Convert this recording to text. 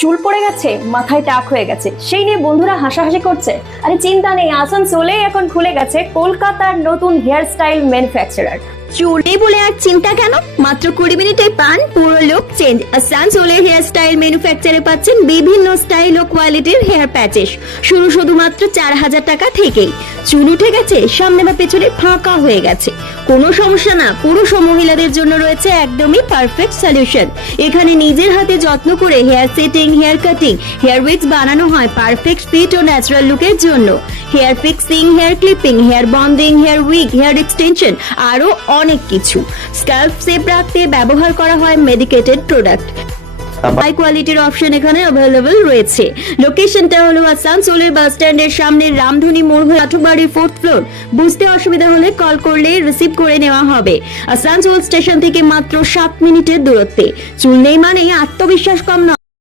চুল পড়ে গেছে, মাথায় টাক হয়ে গেছে, সেই নিয়ে বন্ধুরা হাসাহাসি করছে। আরে চিন্তা নেই, আসানসোলেই এখন খুলে গেছে কলকাতার নতুন হেয়ার স্টাইল ম্যানুফ্যাকচারার। চুলে বলে আর চিন্তা কেন, মাত্র 20 মিনিটে পান পুরো লুক চেঞ্জ। আসানসোলের হেয়ার স্টাইল ম্যানুফ্যাকচারে পাচ্ছেন বিভিন্ন স্টাইল ও কোয়ালিটির হেয়ার প্যাচেস, শুধুমাত্র 4000 টাকা থেকেই। চুল উঠে গেছে, সামনে বা পেছনে ফাঁকা হয়ে গেছে, কোনো সমস্যা না, পুরুষ ও মহিলাদের জন্য রয়েছে একদমই পারফেক্ট সলিউশন। এখানে নিজের হাতে যত্ন করে hair setting, hair cutting, hair wigs বানানো হয় পারফেক্ট ফিট ও ন্যাচারাল লুকের জন্য। Hair fixing, hair clipping, hair bonding, hair wig, hair extension, আরো অনেক কিছু। স্ক্যাল্প শেপ রাখতে ব্যবহার করা হয় মেডিকেটেড প্রোডাক্ট। হাই কোয়ালিটির অপশন এখানে অ্যাভেলেবল রয়েছে। লোকেশনটা হলো আসানসোলের বাস স্ট্যান্ডের সামনে রামধনী মোড় হয়ে কাঠবাড়ির 4th ফ্লোর। বুঝতে অসুবিধা হলে কল করলে রিসিভ করে নেওয়া হবে। আসানসোল স্টেশন থেকে মাত্র 7 মিনিটের দূরত্বে। চুল নেই মানে আত্মবিশ্বাস কম নয়।